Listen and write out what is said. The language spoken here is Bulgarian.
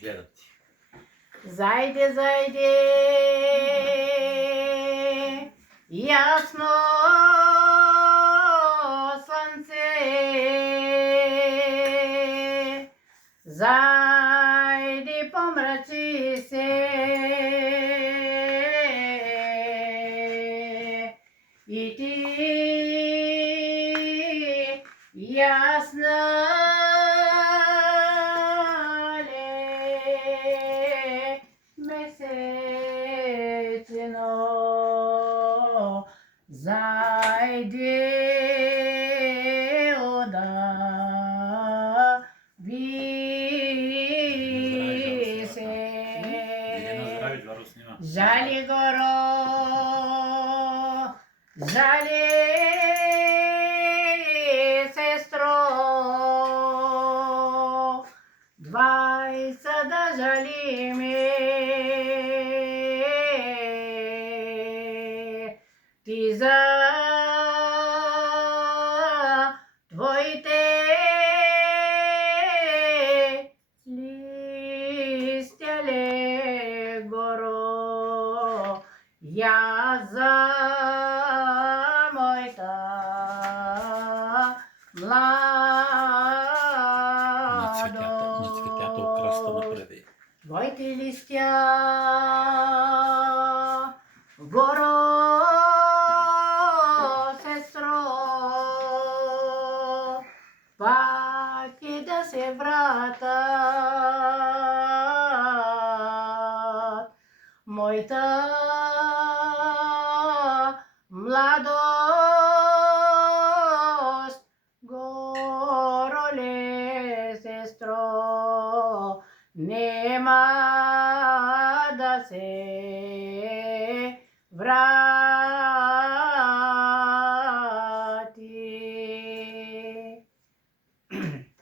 гледат. Зајде, зајде, јасно слънце, зајде помрачи се, и ти јасна месечино, зајде ода ви се. Жали горо, жали сестро, двајца да жалиме, ти за твоите листја горо, јас за мојта На цветјата украста направи. Твоите листја горо, сестро, пак ќе да се вратат. Мојта младост, гороле, сестро, нема да се